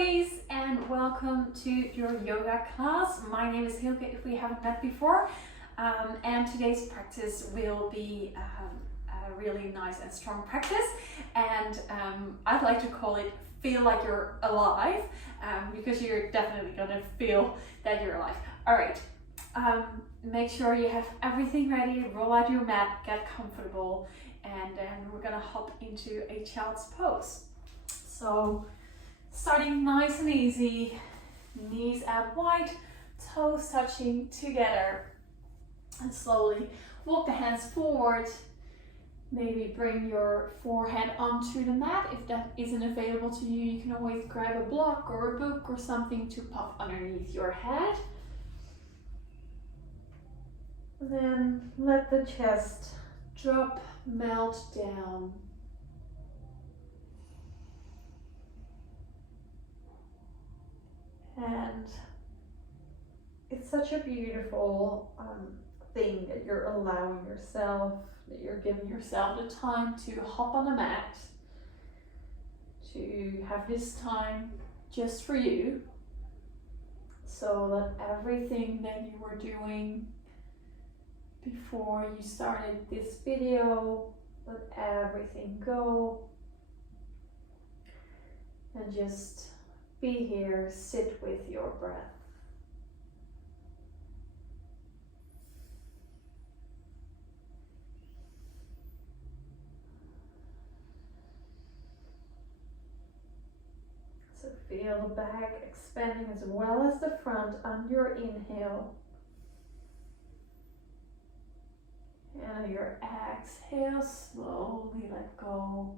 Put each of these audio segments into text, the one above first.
yogis, and welcome to your yoga class. My name is Hilke if we haven't met before, and today's practice will be a really nice and strong practice, and I'd like to call it feel like you're alive, because you're definitely gonna feel that you're alive. Alright, make sure you have everything ready, roll out your mat, get comfortable, and then we're gonna hop into a child's pose. So starting nice and easy, knees out wide, toes touching together, and slowly walk the hands forward. Maybe bring your forehead onto the mat. If that isn't available to you, you can always grab a block or a book or something to pop underneath your head. Then let the chest drop, melt down. And it's such a beautiful thing that you're allowing yourself, that you're giving yourself the time to hop on the mat, to have this time just for you. So let everything that you were doing before you started this video, let everything go. And just be here, sit with your breath. So feel the back expanding as well as the front on your inhale. And on your exhale, slowly let go.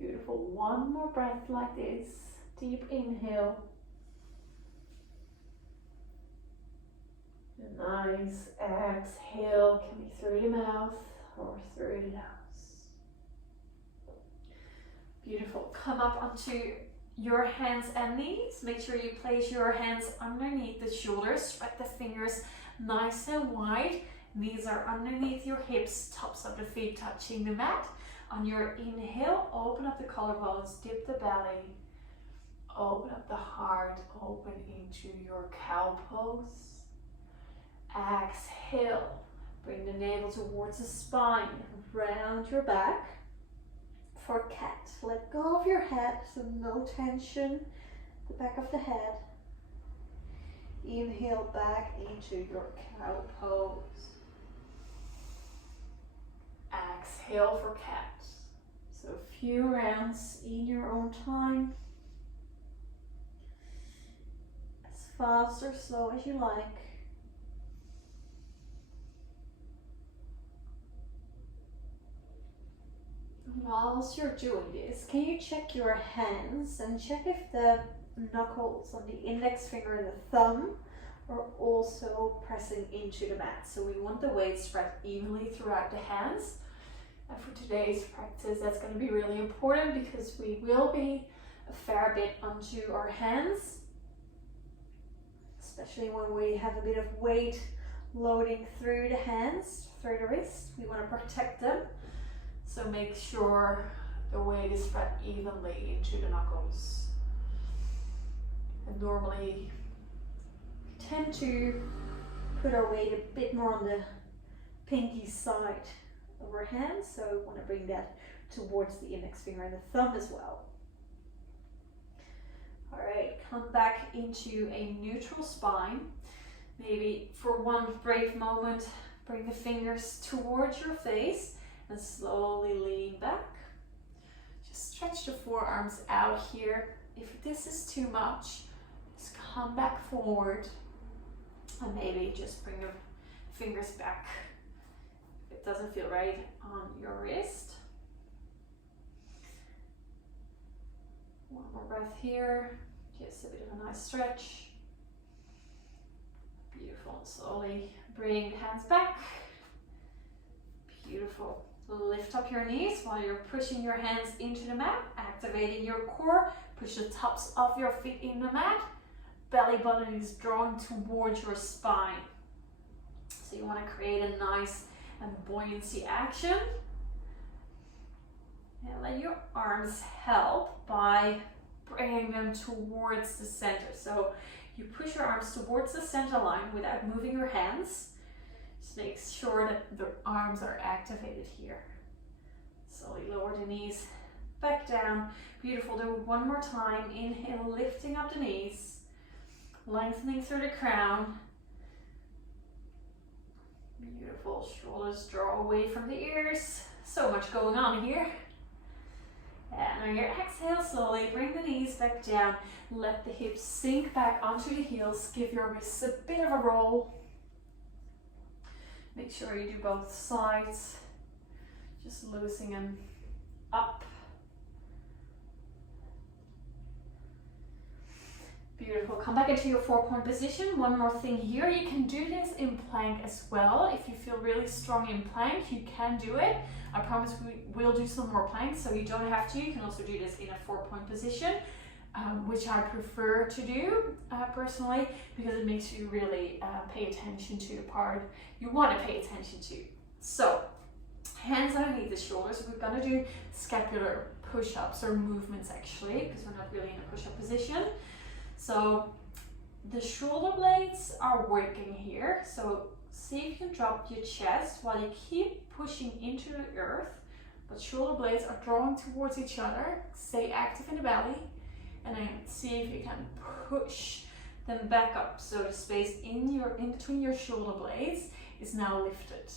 Beautiful. One more breath like this. Deep inhale. A nice exhale can be through the mouth or through the nose. Beautiful. Come up onto your hands and knees. Make sure you place your hands underneath the shoulders. Spread the fingers nice and wide. Knees are underneath your hips. Tops of the feet touching the mat. On your inhale, open up the collarbones, dip the belly, open up the heart, open into your cow pose. Exhale, bring the navel towards the spine, round your back. For cat, let go of your head, so no tension, the back of the head. Inhale back into your cow pose. Exhale for cat. So a few rounds in your own time. As fast or slow as you like. Whilst you're doing this, can you check your hands and check if the knuckles on the index finger and the thumb are also pressing into the mat. So we want the weight spread evenly throughout the hands. And for today's practice, that's going to be really important because we will be a fair bit onto our hands, especially when we have a bit of weight loading through the hands, through the wrist. We want to protect them. So make sure the weight is spread evenly into the knuckles. And normally we tend to put our weight a bit more on the pinky side of our hands, so we want to bring that towards the index finger and the thumb as well. Alright, come back into a neutral spine. Maybe for one brave moment, bring the fingers towards your face and slowly lean back. Just stretch the forearms out here. If this is too much, just come back forward and maybe just bring your fingers back if it doesn't feel right on your wrist. One more breath here, just a bit of a nice stretch. Beautiful, and slowly bring the hands back. Beautiful. Lift up your knees while you're pushing your hands into the mat, activating your core. Push the tops of your feet in the mat. Belly button is drawn towards your spine. So you want to create a nice and buoyancy action. And let your arms help by bringing them towards the center. So you push your arms towards the center line without moving your hands. Just make sure that the arms are activated here. Slowly lower the knees back down. Beautiful. Do it one more time. Inhale, lifting up the knees, lengthening through the crown. Beautiful. Shoulders draw away from the ears. So much going on here. And on your exhale, slowly bring the knees back down. Let the hips sink back onto the heels. Give your wrists a bit of a roll. Make sure you do both sides. Just loosening them up. Beautiful. Come back into your 4-point position. One more thing here. You can do this in plank as well. If you feel really strong in plank, you can do it. I promise we will do some more planks, so you don't have to. You can also do this in a 4-point position, which I prefer to do personally, because it makes you really pay attention to the part you want to pay attention to. So, hands underneath the shoulders. We're going to do scapular push-ups or movements actually, because we're not really in a push-up position. So the shoulder blades are working here. So see if you can drop your chest while you keep pushing into the earth, but shoulder blades are drawing towards each other. Stay active in the belly, and then see if you can push them back up. So the space in between your shoulder blades is now lifted.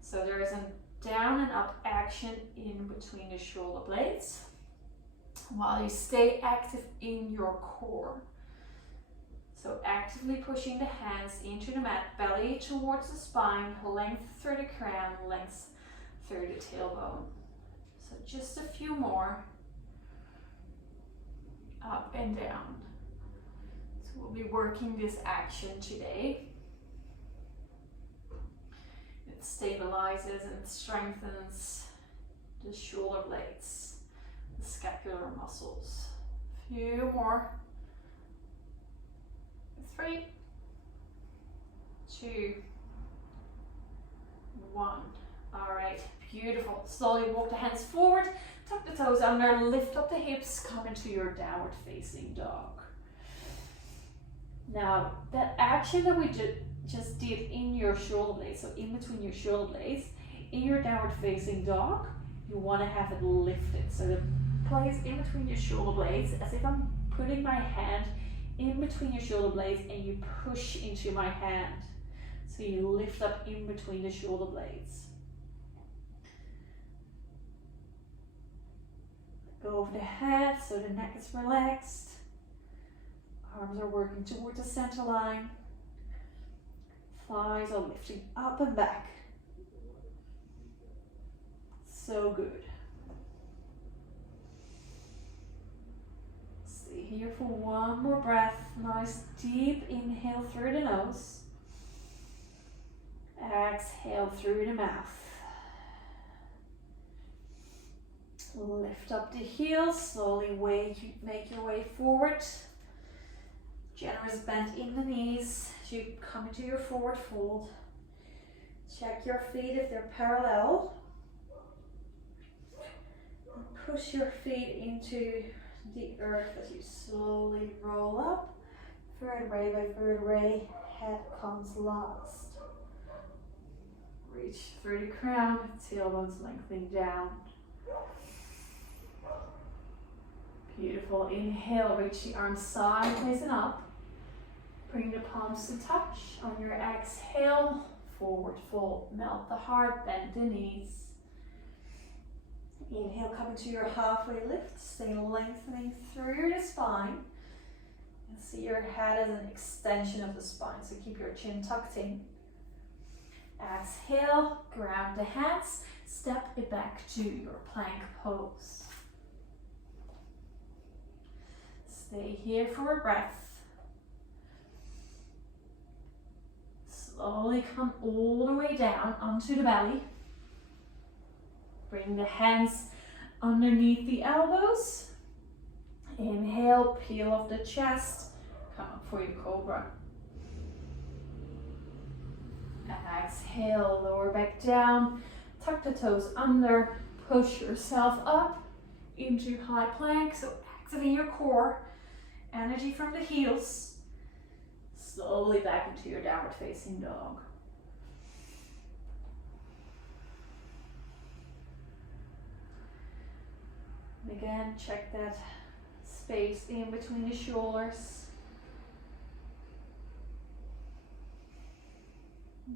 So there is a down and up action in between the shoulder blades, while you stay active in your core. So actively pushing the hands into the mat, belly towards the spine, length through the crown, length through the tailbone. So just a few more. Up and down. So we'll be working this action today. It stabilizes and strengthens the shoulder blades, the scapular muscles. A few more. 3, 2, 1. All right, beautiful. Slowly walk the hands forward, tuck the toes under, lift up the hips, come into your downward facing dog. Now, that action that we just did in your shoulder blades, so in between your shoulder blades, in your downward facing dog, you want to have it lifted. So the place in between your shoulder blades, as if I'm putting my hand in between your shoulder blades and you push into my hand. So you lift up in between the shoulder blades. Go over the head so the neck is relaxed. Arms are working towards the center line. Thighs are lifting up and back. So good. Stay here for one more breath. Nice deep inhale through the nose. Exhale through the mouth. Lift up the heels, slowly make your way forward. Generous bend in the knees as you come into your forward fold. Check your feet if they're parallel. And push your feet into the earth as you slowly roll up. Vertebrae by vertebrae, head comes last. Reach through the crown, tailbones lengthening down. Beautiful. Inhale, reach the arms sideways and up. Bring the palms to touch. On your exhale, forward fold. Melt the heart, bend the knees. Inhale, come into your halfway lift. Stay lengthening through the spine. And see your head as an extension of the spine. So keep your chin tucked in. Exhale, ground the hands. Step it back to your plank pose. Stay here for a breath. Slowly come all the way down onto the belly. Bring the hands underneath the elbows. Inhale, peel off the chest. Come up for your cobra. Exhale, lower back down. Tuck the toes under. Push yourself up into high plank, so activate your core, energy from the heels. Slowly back into your downward facing dog. And again, check that space in between the shoulders.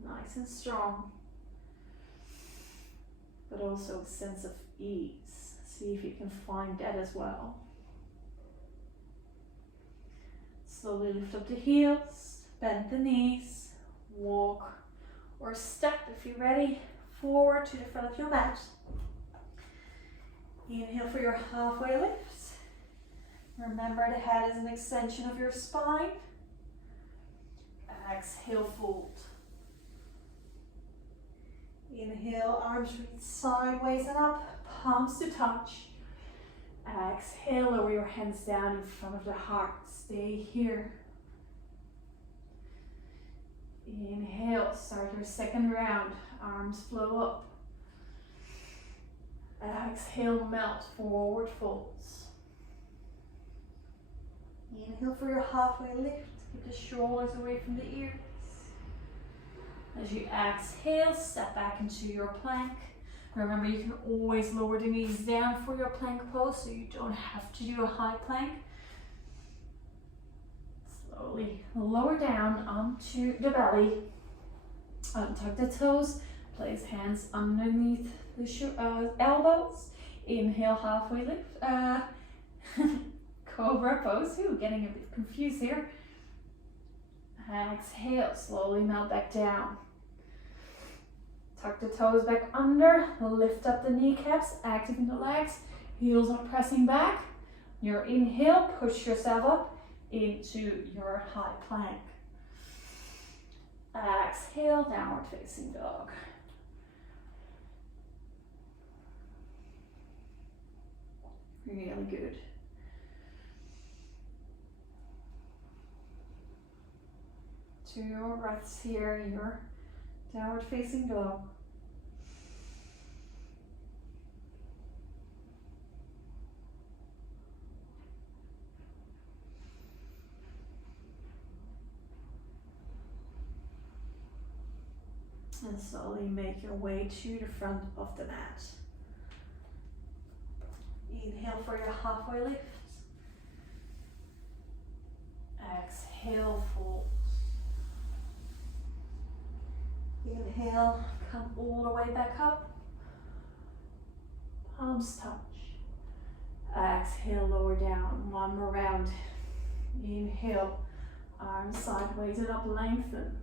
Nice and strong, but also a sense of ease. See if you can find that as well. Slowly lift up the heels, bend the knees, walk or step if you're ready, forward to the front of your mat. Inhale for your halfway lift. Remember, the head is an extension of your spine. Exhale, fold. Inhale, arms reach sideways and up, palms to touch. Exhale, lower your hands down in front of the heart. Stay here. Inhale, start your second round. Arms flow up. Exhale, melt, forward folds. Inhale for your halfway lift. Keep the shoulders away from the ears. As you exhale, step back into your plank. Remember, you can always lower the knees down for your plank pose, so you don't have to do a high plank. Slowly lower down onto the belly. Untuck the toes. Place hands underneath the elbows. Inhale, halfway lift. Cobra pose. Ooh, getting a bit confused here. Exhale, slowly melt back down. Tuck the toes back under, lift up the kneecaps, activate the legs, heels are pressing back. Your inhale, push yourself up into your high plank. Exhale, downward facing dog. Really good. To your breaths here in your downward facing dog. And slowly make your way to the front of the mat. Inhale for your halfway lift. Exhale, fold. Inhale, come all the way back up. Palms touch. Exhale, lower down. One more round. Inhale, arms sideways and up, lengthen.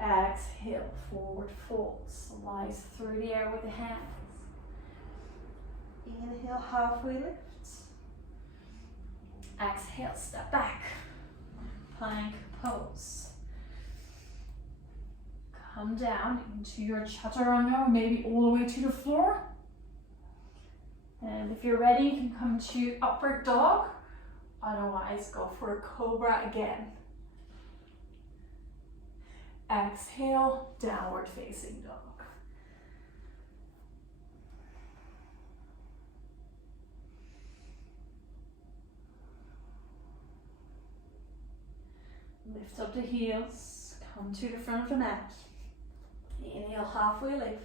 Exhale, forward fold. Slice through the air with the hands. Inhale, halfway lift. Exhale, step back. Plank pose. Come down into your chaturanga, or maybe all the way to the floor. And if you're ready, you can come to upward dog. Otherwise, go for a cobra again. Exhale, downward facing dog. Lift up the heels, come to the front of the mat. Inhale, halfway lift.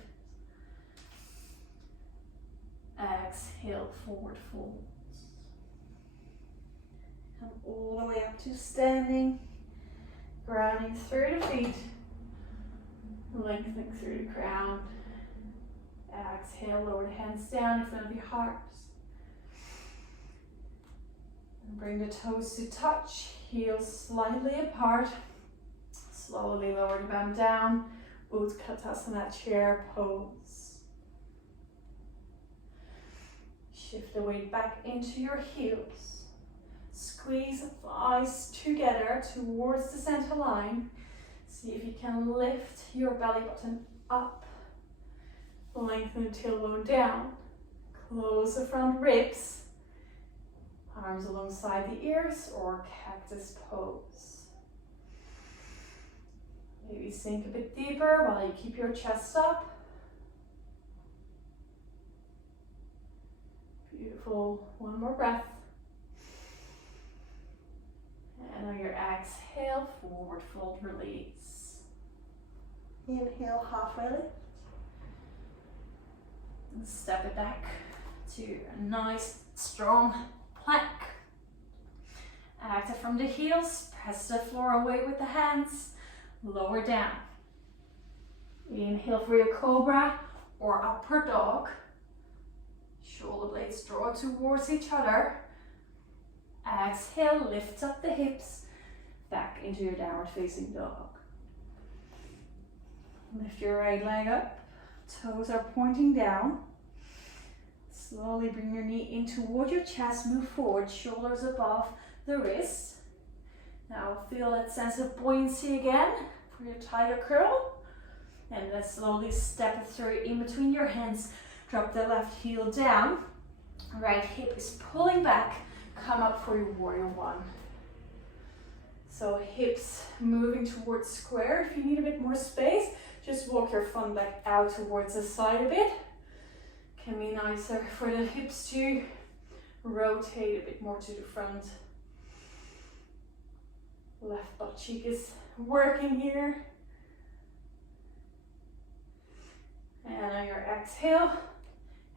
Exhale, forward folds. Come all the way up to standing, grounding through the feet, lengthening through the crown. Exhale, lower the hands down in front of your heart. And bring the toes to touch, heels slightly apart. Slowly lower the bum down. Utkatasana chair pose. Shift the weight back into your heels. Squeeze the thighs together towards the center line. See if you can lift your belly button up. Lengthen the tailbone down. Close the front ribs. Arms alongside the ears or cactus pose. Maybe sink a bit deeper while you keep your chest up. Beautiful. One more breath. And on your exhale, forward fold, release. Inhale, halfway lift. And step it back to a nice, strong plank. Active from the heels, press the floor away with the hands, lower down. Inhale for your cobra or upward dog. Shoulder blades draw towards each other. Exhale, lift up the hips, back into your downward facing dog. Lift your right leg up, toes are pointing down. Slowly bring your knee in toward your chest, move forward, shoulders above the wrist. Now feel that sense of buoyancy again for your tiger curl. And then slowly step it through in between your hands. Drop the left heel down. Right hip is pulling back. Come up for your warrior one. So hips moving towards square. If you need a bit more space, just walk your front leg out towards the side a bit. Can be nicer for the hips to rotate a bit more to the front. Left butt cheek is working here. And on your exhale,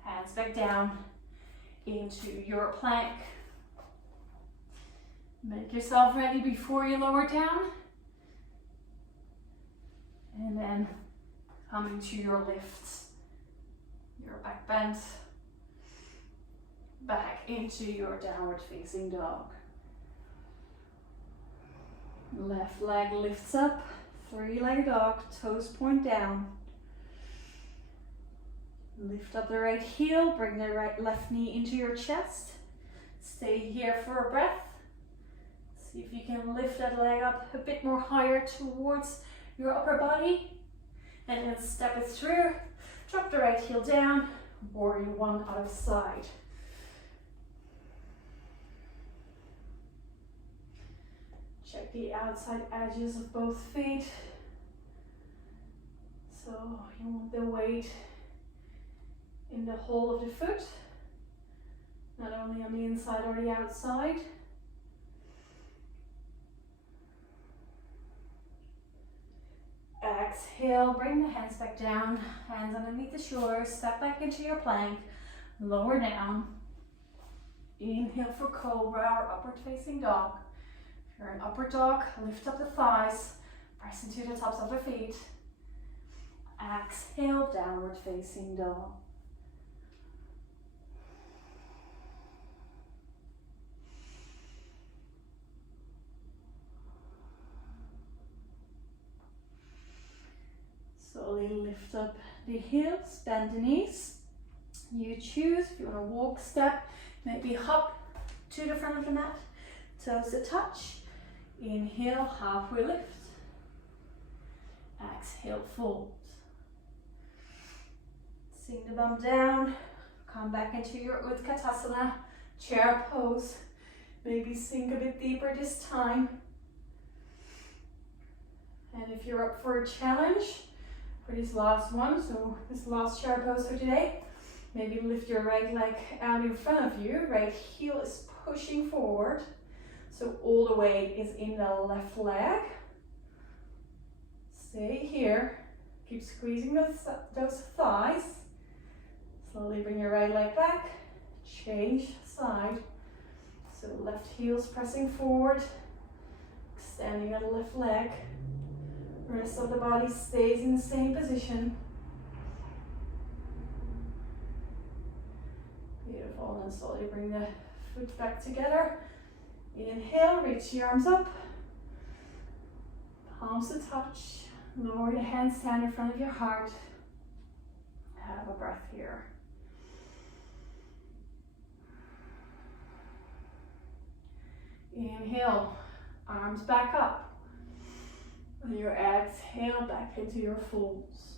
hands back down into your plank. Make yourself ready before you lower down. And then coming to your lift. Your back bend. Back into your downward facing dog. Left leg lifts up. Three-legged dog. Toes point down. Lift up the right heel. Bring the left knee into your chest. Stay here for a breath. See if you can lift that leg up a bit more higher towards your upper body. And then step it through. Drop the right heel down. Warrior one out of side. Check the outside edges of both feet. So you want the weight in the hole of the foot, not only on the inside or the outside. Exhale, bring the hands back down, hands underneath the shoulders, step back into your plank, lower down. Inhale for cobra or upward facing dog. If you're an upward dog, lift up the thighs, press into the tops of the feet. Exhale, downward facing dog. Slowly lift up the heels, bend the knees. You choose if you want to walk, step, maybe hop to the front of the mat. Toes to touch. Inhale, halfway lift. Exhale, fold. Sink the bum down. Come back into your Utkatasana, chair pose. Maybe sink a bit deeper this time. And if you're up for a challenge, for this last one, so this last chair pose for today, maybe lift your right leg out in front of you. Right heel is pushing forward. So all the weight is in the left leg. Stay here. Keep squeezing those thighs. Slowly bring your right leg back. Change side. So left heel's pressing forward. Extending that left leg. Rest of the body stays in the same position. Beautiful. And then slowly bring the foot back together. Inhale, reach the arms up. Palms to touch. Lower the hands, stand in front of your heart. Have a breath here. Inhale, arms back up. And your exhale back into your folds.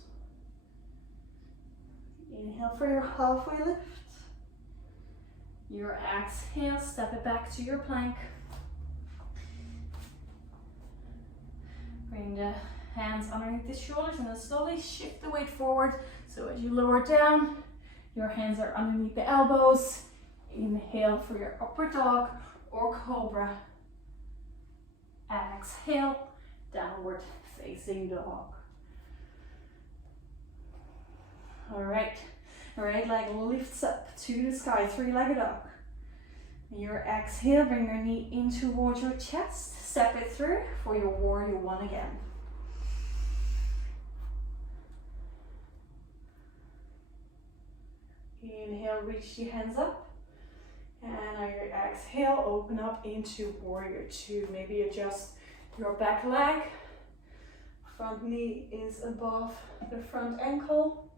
Inhale for your halfway lift. Your exhale, step it back to your plank. Bring the hands underneath the shoulders and then slowly shift the weight forward. So as you lower down, your hands are underneath the elbows. Inhale for your upward dog or cobra. Exhale, downward facing dog. All right, right leg lifts up to the sky, three-legged dog. Your exhale, bring your knee in towards your chest, step it through for your warrior one again. Inhale, reach the hands up. And on your exhale, open up into warrior two. Maybe adjust your back leg. Front knee is above the front ankle.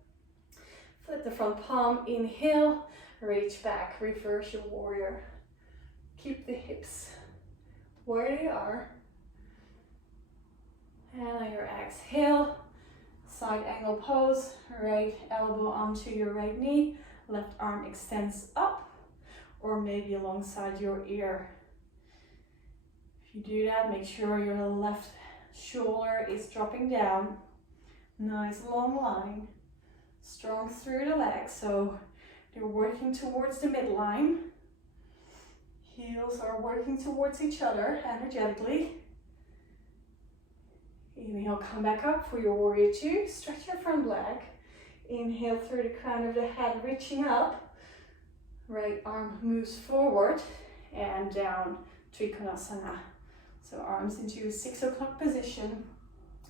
Flip the front palm, inhale, reach back, reverse your warrior. Keep the hips where they are. And on your exhale, side angle pose, right elbow onto your right knee, left arm extends up, or maybe alongside your ear. If you do that, make sure your left shoulder is dropping down. Nice long line, strong through the legs, so they're working towards the midline. Heels are working towards each other energetically. Inhale, come back up for your warrior two. Stretch your front leg. Inhale through the crown of the head, reaching up. Right arm moves forward and down, Trikonasana. So arms into a 6 o'clock position.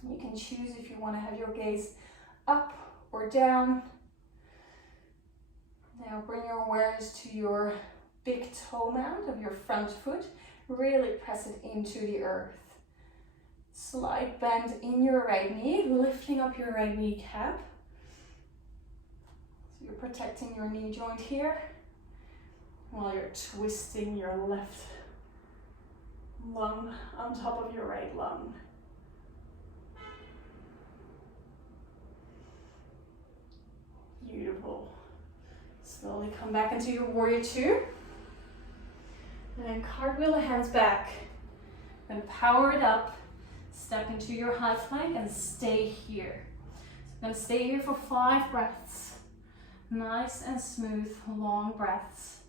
You can choose if you want to have your gaze up or down. Now bring your awareness to your big toe mound of your front foot. Really press it into the earth. Slight bend in your right knee, lifting up your right kneecap. So you're protecting your knee joint here while you're twisting your left lung on top of your right lung. Beautiful. Slowly come back into your warrior two. And then cartwheel the hands back. Then power it up. Step into your high plank and stay here. So I'm going to stay here for 5 breaths. Nice and smooth, long breaths.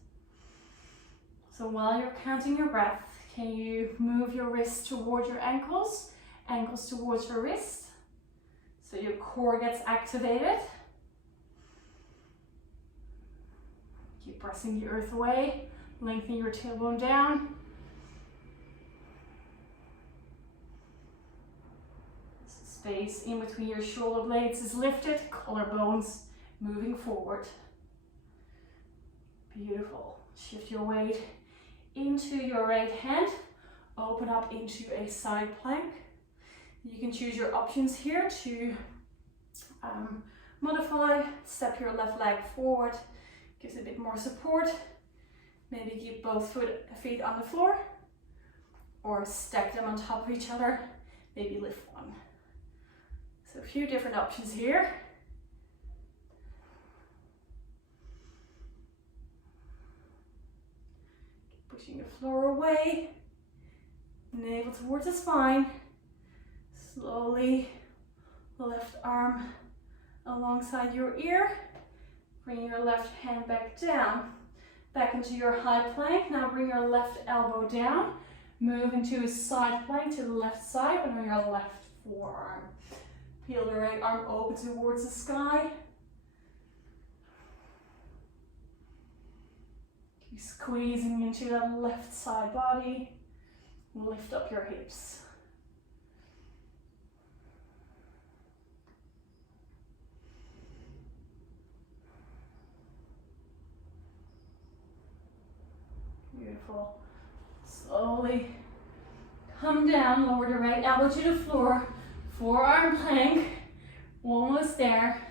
So while you're counting your breath, can you move your wrists towards your ankles, ankles towards your wrist, so your core gets activated. Keep pressing the earth away, lengthen your tailbone down. Space in between your shoulder blades is lifted, collarbones moving forward. Beautiful. Shift your weight into your right hand, open up into a side plank. You can choose your options here to modify, step your left leg forward, gives a bit more support. Maybe keep both feet on the floor, or stack them on top of each other, maybe lift one. So a few different options here. Pushing the floor away, navel towards the spine. Slowly, left arm alongside your ear. Bring your left hand back down, back into your high plank. Now bring your left elbow down. Move into a side plank to the left side and on your left forearm. Peel the right arm open towards the sky. Keep squeezing into that left side body. Lift up your hips. Beautiful. Slowly come down, lower the right elbow to the floor. Forearm plank, almost there.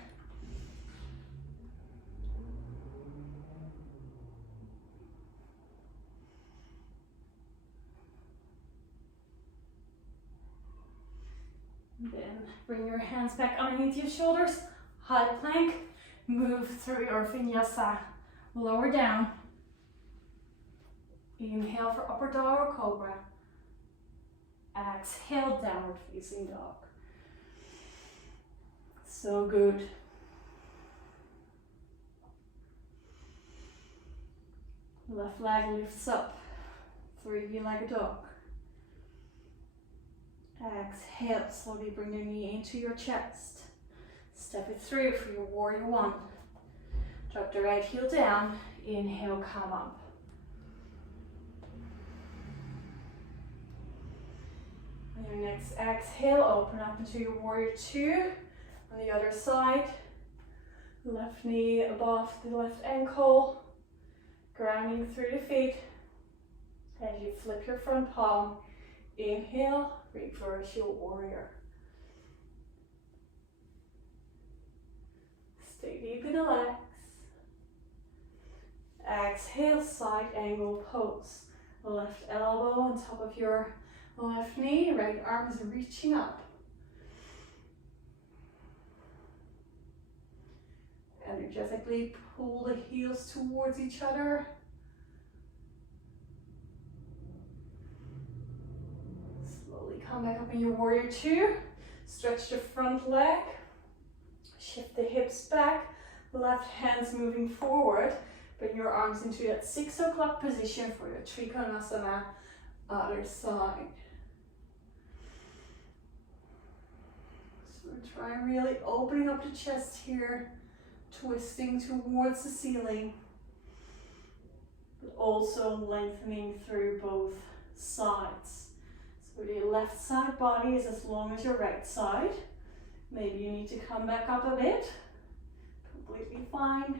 Then bring your hands back underneath your shoulders, high plank, move through your vinyasa, lower down. Inhale for upward dog or cobra. Exhale, downward facing dog. So good. Left leg lifts up, 3-legged dog. Exhale, slowly bring your knee into your chest. Step it through for your warrior one. Drop the right heel down, inhale, come up. On your next exhale, open up into your warrior two. On the other side, left knee above the left ankle, grounding through the feet. As you flip your front palm, inhale, reverse your warrior. Stay deep in the legs. Exhale, side angle pose. Left elbow on top of your left knee, right arm is reaching up. Energetically pull the heels towards each other. Slowly come back up in your warrior two. Stretch the front leg. Shift the hips back. Left hand's moving forward. Bring your arms into that 6 o'clock position for your Trikonasana. Other side. So try really opening up the chest here. Twisting towards the ceiling, but also lengthening through both sides. So the left side body is as long as your right side. Maybe you need to come back up a bit. Completely fine.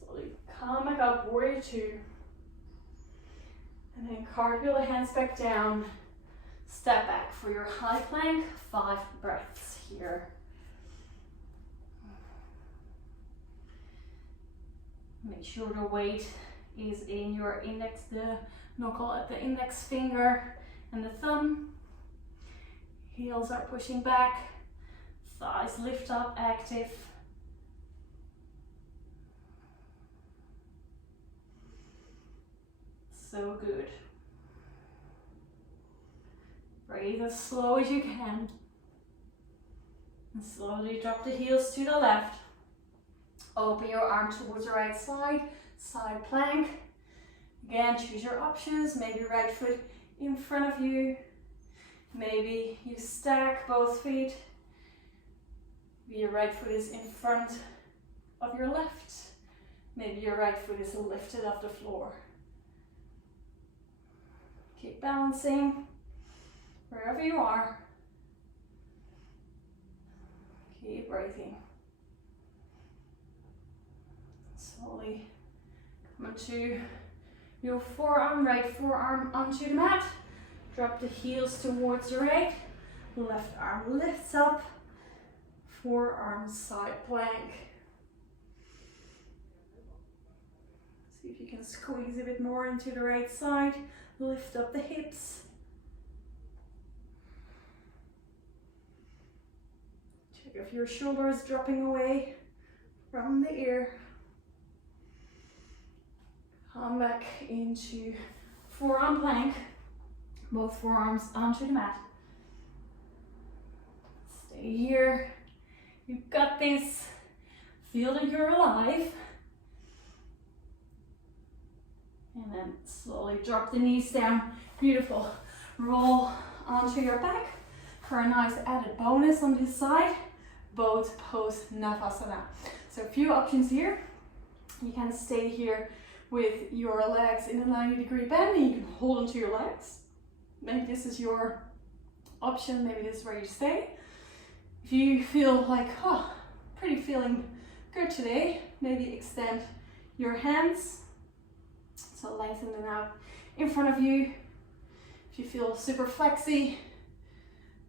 Slowly come back up, warrior two. And then cartwheel the hands back down. Step back for your high plank, 5 breaths here. Make sure the weight is in your index, the knuckle at the index finger and the thumb. Heels are pushing back, thighs lift up, active. So good. Breathe as slow as you can. And slowly drop the heels to the left. Open your arm towards the right side, side plank. Again, choose your options. Maybe right foot in front of you. Maybe you stack both feet. Maybe your right foot is in front of your left. Maybe your right foot is lifted off the floor. Keep balancing. Wherever you are, keep breathing. Slowly come into your forearm, right forearm onto the mat. Drop the heels towards the right. Left arm lifts up. Forearm side plank. See if you can squeeze a bit more into the right side. Lift up the hips. If your shoulder is dropping away from the ear, come back into forearm plank, both forearms onto the mat. Stay here, you've got this, feel that you're alive. And then slowly drop the knees down, beautiful. Roll onto your back for a nice added bonus on this side. Both pose Navasana. So a few options here. You can stay here with your legs in a 90-degree bend and you can hold onto your legs. Maybe this is your option, maybe this is where you stay. If you feel like, oh, pretty feeling good today, maybe extend your hands. So lengthen them out in front of you. If you feel super flexy,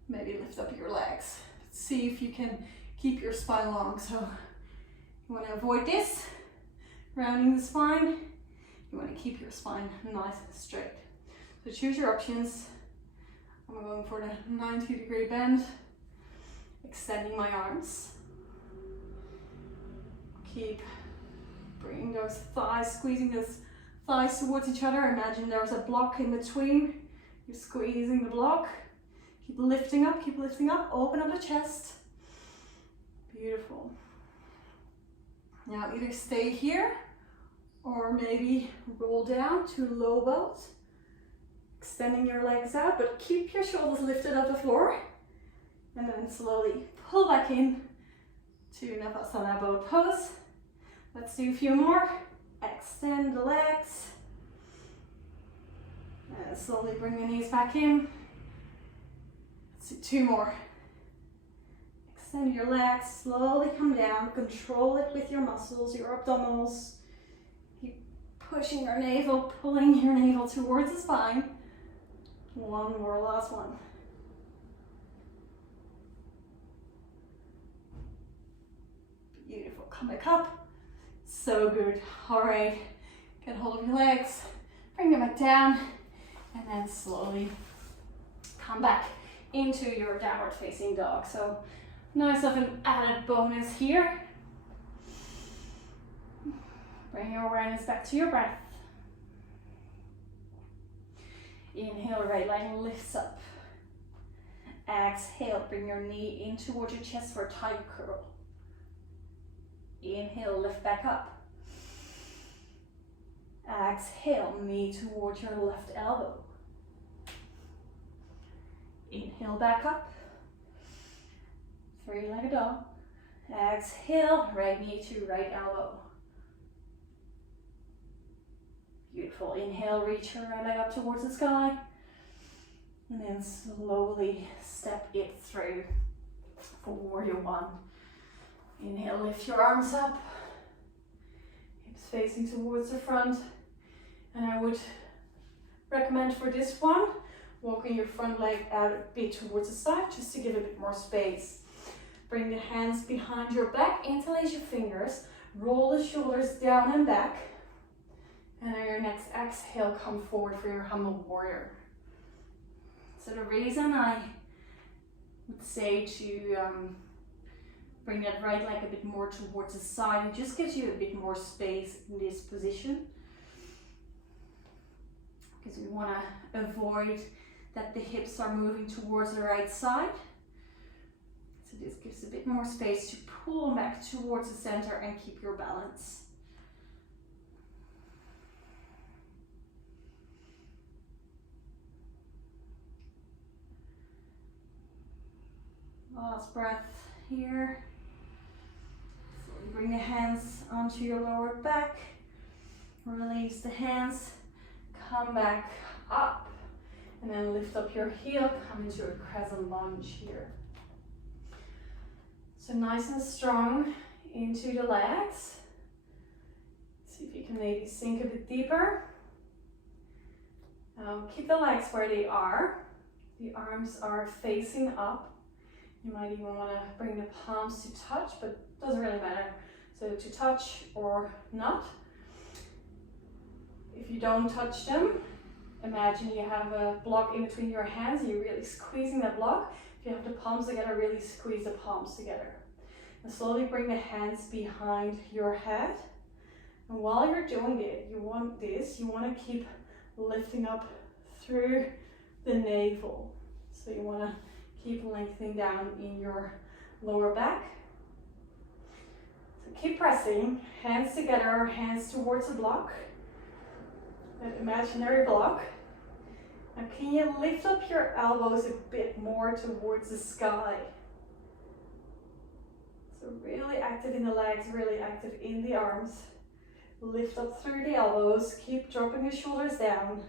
maybe lift up your legs. See if you can keep your spine long. So you want to avoid this, rounding the spine. You want to keep your spine nice and straight. So choose your options. I'm going for the 90-degree bend, extending my arms. Keep bringing those thighs, squeezing those thighs towards each other. Imagine there's a block in between. You're squeezing the block. Keep lifting up, open up the chest. Beautiful. Now either stay here or maybe roll down to low boat. Extending your legs out, but keep your shoulders lifted off the floor. And then slowly pull back in to Navasana boat pose. Let's do a few more. Extend the legs. And slowly bring the knees back in. Let's do 2 more. Extend your legs, slowly come down. Control it with your muscles, your abdominals. Keep pushing your navel, pulling your navel towards the spine. 1 more, last one. Beautiful, come back up. So good. All right, get hold of your legs, bring them back down, and then slowly come back into your downward facing dog. So nice of an added bonus here. Bring your awareness back to your breath. Inhale, right leg lifts up. Exhale, bring your knee in towards your chest for a tight curl. Inhale, lift back up. Exhale, knee towards your left elbow. Inhale, back up. 3-legged dog. Exhale, right knee to right elbow. Beautiful. Inhale, reach your right leg up towards the sky. And then slowly step it through for warrior 1. Inhale, lift your arms up. Hips facing towards the front. And I would recommend for this one, walking your front leg out a bit towards the side, just to give a bit more space. Bring the hands behind your back, interlace your fingers, roll the shoulders down and back. And on your next exhale, come forward for your humble warrior. So the reason I would say to bring that right leg a bit more towards the side, it just gives you a bit more space in this position. Because we want to avoid that the hips are moving towards the right side. So this gives a bit more space to pull back towards the center and keep your balance. Last breath here. So bring the hands onto your lower back. Release the hands. Come back up. And then lift up your heel. Come into a crescent lunge here. So nice and strong into the legs. See if you can maybe sink a bit deeper. Keep the legs where they are. The arms are facing up. You might even want to bring the palms to touch, but it doesn't really matter. So to touch or not. If you don't touch them, imagine you have a block in between your hands and you're really squeezing that block. If you have the palms together, really squeeze the palms together. And slowly bring the hands behind your head. And while you're doing it, you want to keep lifting up through the navel. So you want to keep lengthening down in your lower back. So keep pressing, hands together, hands towards the block, that imaginary block. Now can you lift up your elbows a bit more towards the sky? So really active in the legs, really active in the arms. Lift up through the elbows, keep dropping the shoulders down.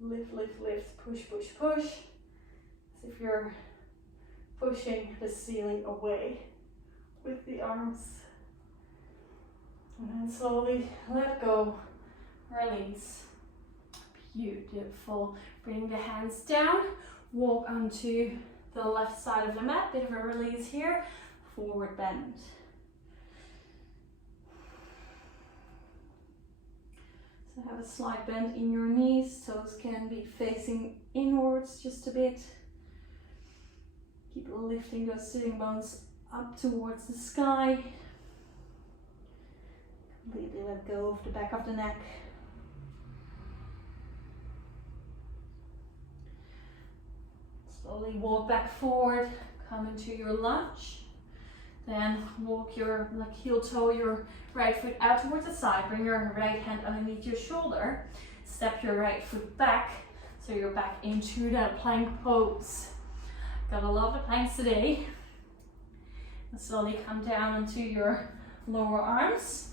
Lift, lift, lift, push, push, push. As if you're pushing the ceiling away with the arms. And then slowly let go, release. Beautiful. Bring the hands down, walk onto the left side of the mat, bit of a release here, forward bend. So have a slight bend in your knees, toes can be facing inwards just a bit. Keep lifting those sitting bones up towards the sky. Completely let go of the back of the neck. Slowly walk back forward, come into your lunge. Then walk your like heel toe, your right foot out towards the side. Bring your right hand underneath your shoulder. Step your right foot back, so you're back into that plank pose. Gotta love the planks today. And slowly come down onto your lower arms,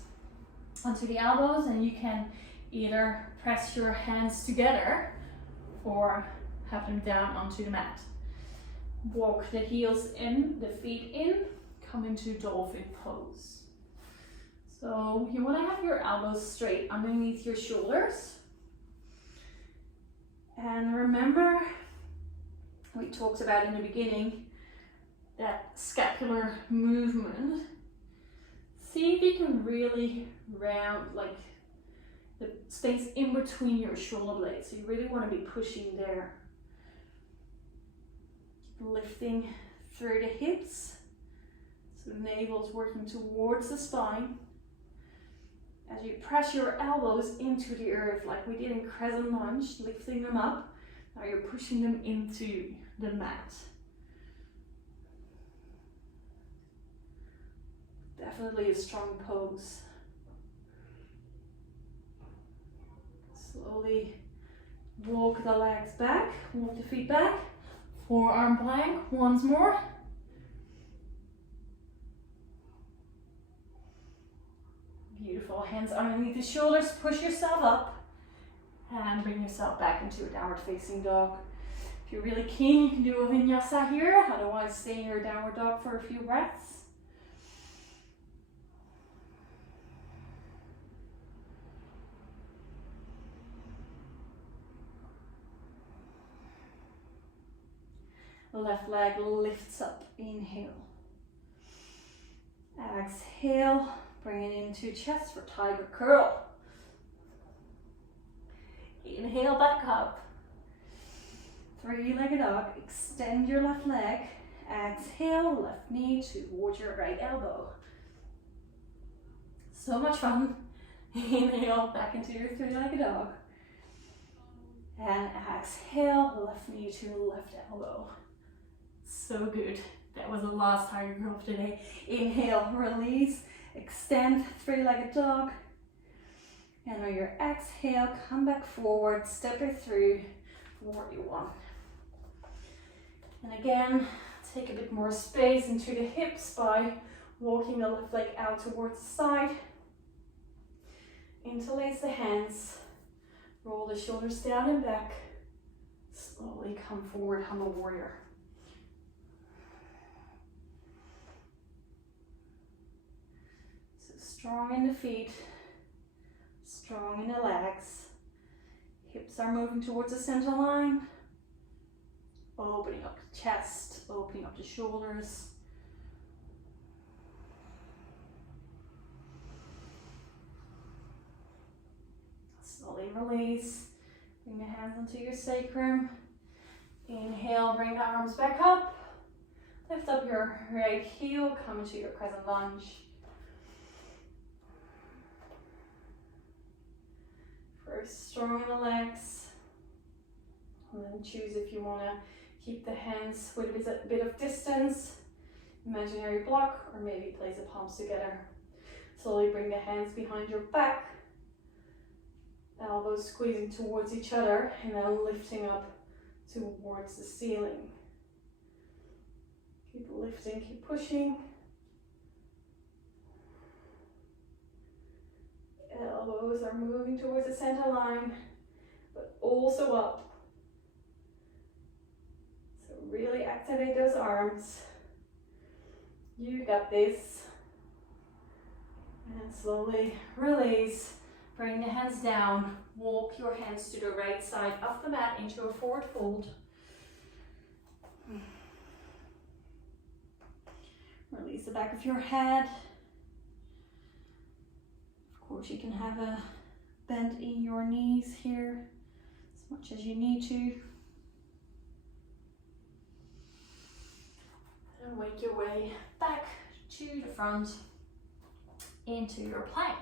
onto the elbows, and you can either press your hands together or have them down onto the mat. Walk the heels in, the feet in, come into dolphin pose. So you want to have your elbows straight underneath your shoulders. And remember, we talked about in the beginning, that scapular movement. See if you can really round like the space in between your shoulder blades. So you really want to be pushing there. Lifting through the hips. So the navel is working towards the spine. As you press your elbows into the earth like we did in crescent lunge, lifting them up. Now you're pushing them into the mat. Definitely a strong pose. Slowly walk the legs back, walk the feet back. Forearm plank, once more. Beautiful, hands underneath the shoulders, push yourself up and bring yourself back into a downward facing dog. If you're really keen, you can do a vinyasa here, otherwise stay in your downward dog for a few breaths. Left leg lifts up, inhale. Exhale, bring it into chest for tiger curl. Inhale back up. Three-legged dog, extend your left leg. Exhale, left knee towards your right elbow. So much fun. Inhale, back into your three-legged dog. And exhale, left knee to left elbow. So good. That was the last tiger curl of today. Inhale, release, extend, three-legged dog. And on your exhale, come back forward, step it through, warrior one. And again, take a bit more space into the hips by walking the left leg out towards the side. Interlace the hands, roll the shoulders down and back. Slowly come forward, humble warrior. Strong in the feet, strong in the legs. Hips are moving towards the center line. Opening up the chest, opening up the shoulders. Slowly release. Bring the hands onto your sacrum. Inhale, bring the arms back up. Lift up your right heel, come into your crescent lunge. First, strong in the legs, and then choose if you want to keep the hands with a bit of distance, imaginary block, or maybe place the palms together. Slowly bring the hands behind your back, elbows squeezing towards each other, and then lifting up towards the ceiling. Keep lifting, keep pushing. Elbows are moving towards the center line, but also up. So really activate those arms. You got this. And slowly release. Bring the hands down. Walk your hands to the right side of the mat into a forward fold. Release the back of your head. Of course, you can have a bend in your knees here as much as you need to. And wake your way back to the front into your plank.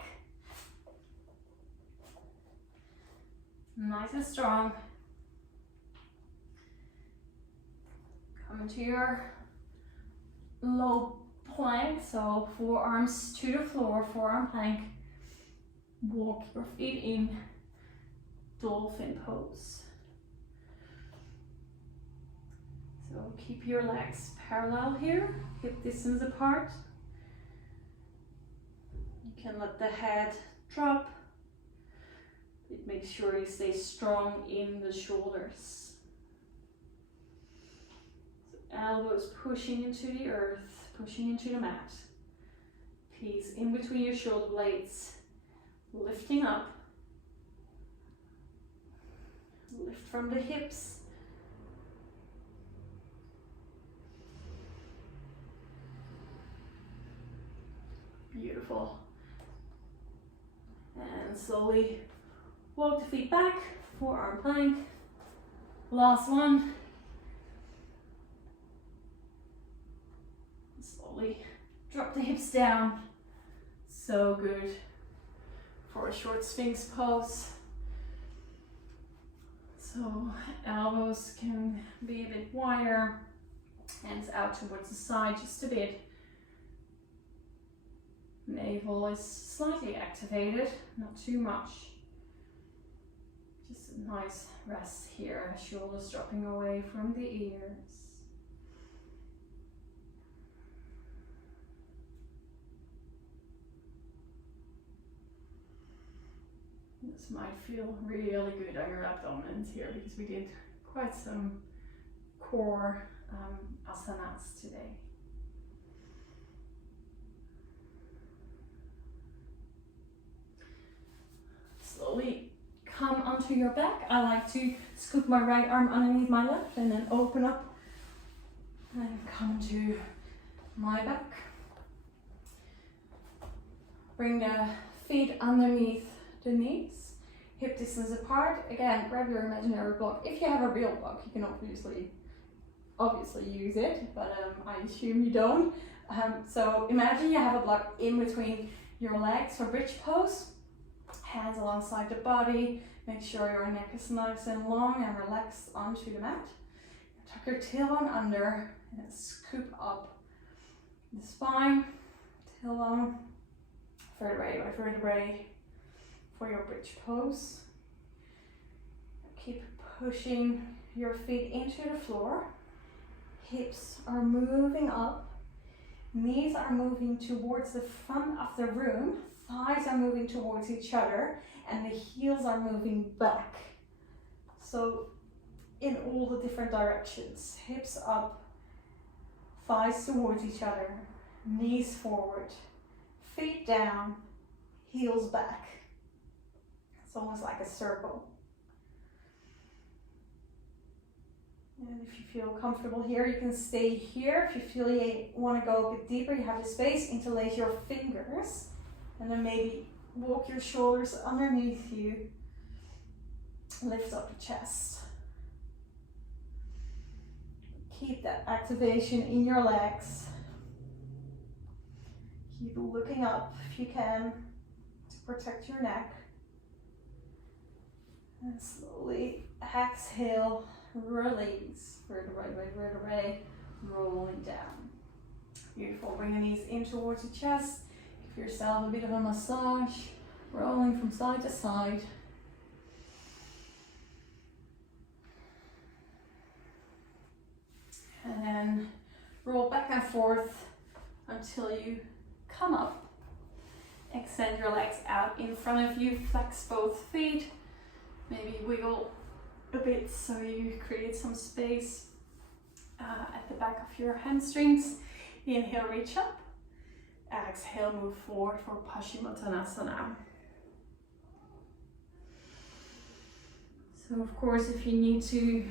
Nice and strong. Come into your low plank, so forearms to the floor, forearm plank. Walk your feet in, dolphin pose. So keep your legs parallel here, hip distance apart. You can let the head drop. Make sure you stay strong in the shoulders. So elbows pushing into the earth, pushing into the mat. Peace in between your shoulder blades, lifting up. Lift from the hips. Beautiful. And slowly walk the feet back, forearm plank. Last one. Slowly drop the hips down. So good for a short Sphinx pose. So elbows can be a bit wider, hands out towards the side just a bit. Navel is slightly activated, not too much. Just a nice rest here, shoulders dropping away from the ears. This might feel really good on your abdomen here because we did quite some core asanas today. Slowly come onto your back. I like to scoop my right arm underneath my left and then open up and come to my back. Bring the feet underneath the knees, hip distance apart. Again, grab your imaginary block. If you have a real block, you can obviously use it, but I assume you don't. So imagine you have a block in between your legs for bridge pose. Hands alongside the body. Make sure your neck is nice and long and relaxed onto the mat. Tuck your tailbone under and scoop up the spine. Tailbone, vertebrae by vertebrae for your bridge pose. Keep pushing your feet into the floor. Hips are moving up. Knees are moving towards the front of the room. Thighs are moving towards each other and the heels are moving back. So in all the different directions. Hips up, thighs towards each other, knees forward, feet down, heels back. It's almost like a circle. And if you feel comfortable here, you can stay here. If you feel you want to go a bit deeper, you have the space, interlace your fingers. And then maybe walk your shoulders underneath you. Lift up the chest. Keep that activation in your legs. Keep looking up if you can to protect your neck. And slowly exhale, release. Vertebrae by vertebrae, rolling down. Beautiful. Bring the knees in towards the chest. Give yourself a bit of a massage, rolling from side to side. And then roll back and forth until you come up. Extend your legs out in front of you, flex both feet. Maybe wiggle a bit so you create some space at the back of your hamstrings. Inhale, reach up. Exhale, move forward for Paschimottanasana. So of course, if you need to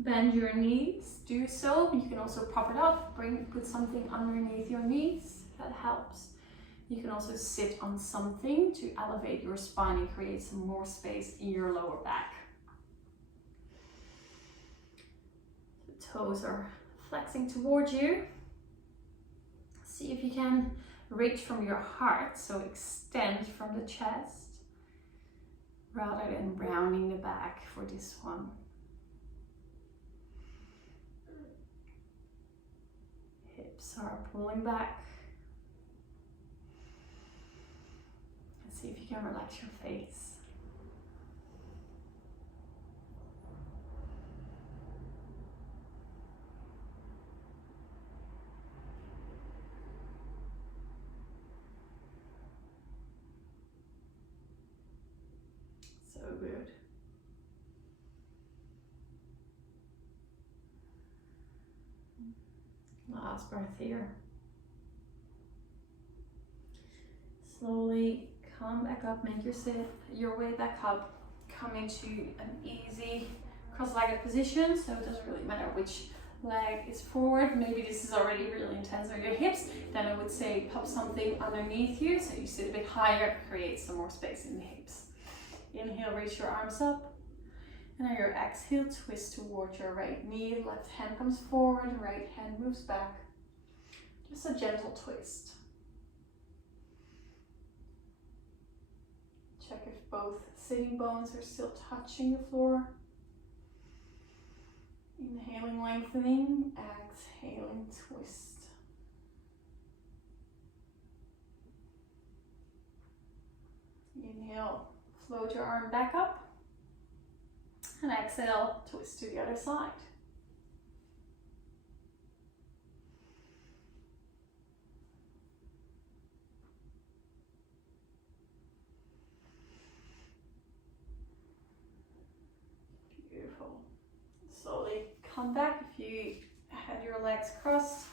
bend your knees, do so. You can also prop it up, put something underneath your knees, that helps. You can also sit on something to elevate your spine and create some more space in your lower back. The toes are flexing towards you. See if you can reach from your heart, so extend from the chest, rather than rounding the back for this one. Hips are pulling back. And see if you can relax your face. So good. Last breath here. Slowly come back up, make your way back up. Come into an easy cross-legged position, so it doesn't really matter which leg is forward. Maybe this is already really intense on your hips, then I would say pop something underneath you so you sit a bit higher, create some more space in the hips. Inhale, reach your arms up. And on your exhale, twist toward your right knee. Left hand comes forward, right hand moves back. Just a gentle twist. Check if both sitting bones are still touching the floor. Inhaling, lengthening. Exhaling, twist. Inhale, float your arm back up. And exhale, twist to the other side. Beautiful. Slowly come back. If you had your legs crossed,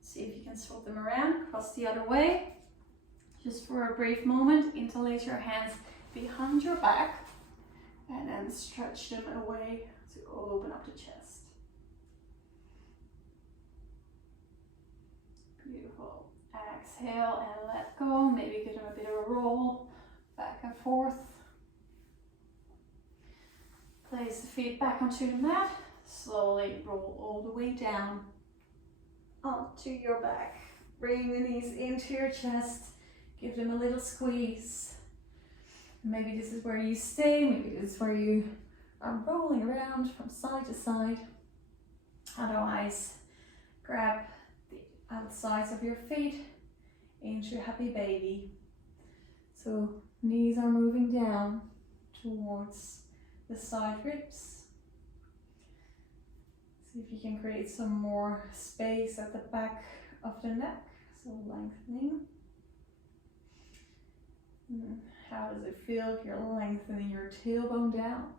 see if you can swap them around, cross the other way. Just for a brief moment, interlace your hands behind your back. And then stretch them away to open up the chest. Beautiful. Exhale and let go. Maybe give them a bit of a roll back and forth. Place the feet back onto the mat. Slowly roll all the way down onto your back. Bring the knees into your chest. Give them a little squeeze. Maybe this is where you stay, maybe this is where you are rolling around from side to side. Otherwise, grab the outsides of your feet into happy baby. So knees are moving down towards the side ribs. See if you can create some more space at the back of the neck. So lengthening. How does it feel if you're lengthening your tailbone down?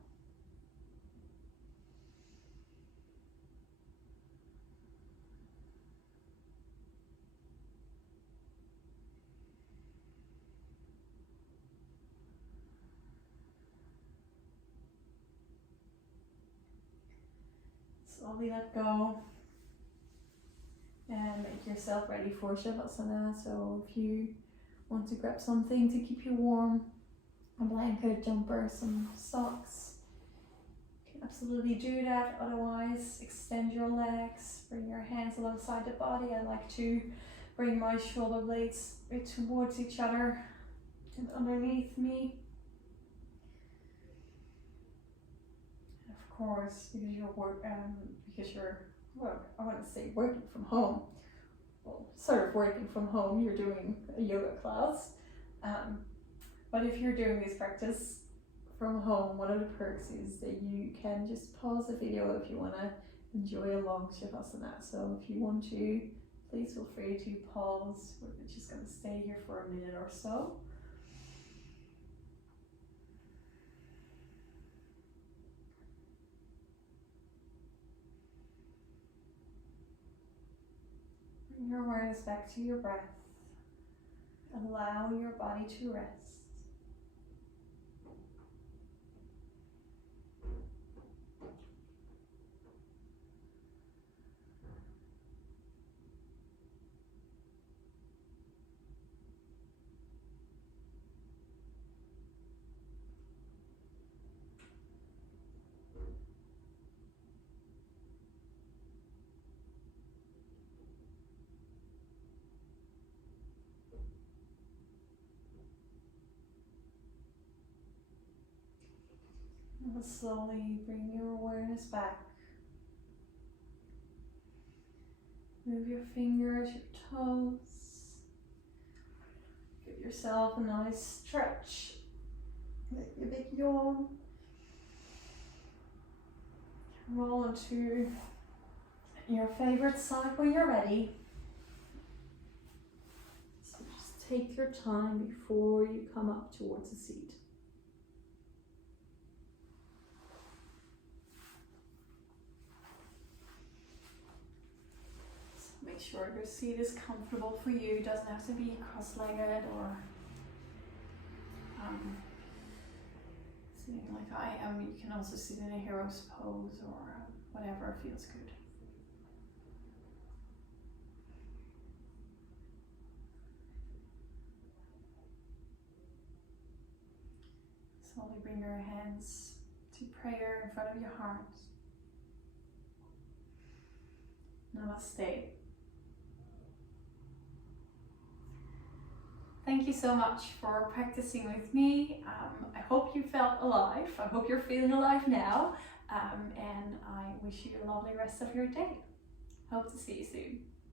Slowly let go and make yourself ready for Shavasana. So if you want to grab something to keep you warm, a blanket, jumper, some socks, you can absolutely do that. Otherwise, extend your legs, bring your hands alongside the body. I like to bring my shoulder blades a bit towards each other and underneath me. And of course, because you're well, I want to say working from home. Well, sort of working from home, you're doing a yoga class. But if you're doing this practice from home, one of the perks is that you can just pause the video if you want to enjoy a long Shavasana. So if you want to, please feel free to pause. We're just going to stay here for a minute or so. Bring your awareness back to your breath. Allow your body to rest. And slowly bring your awareness back. Move your fingers, your toes. Give yourself a nice stretch. Make a big yawn. Roll into your favorite side when you're ready. So just take your time before you come up towards the seat. So make sure your seat is comfortable for you. It doesn't have to be cross-legged or sitting like I am. You can also sit in a hero's pose or whatever feels good. Slowly bring your hands to prayer in front of your heart. Namaste. Thank you so much for practicing with me. I hope you felt alive. I hope you're feeling alive now. And I wish you a lovely rest of your day. Hope to see you soon.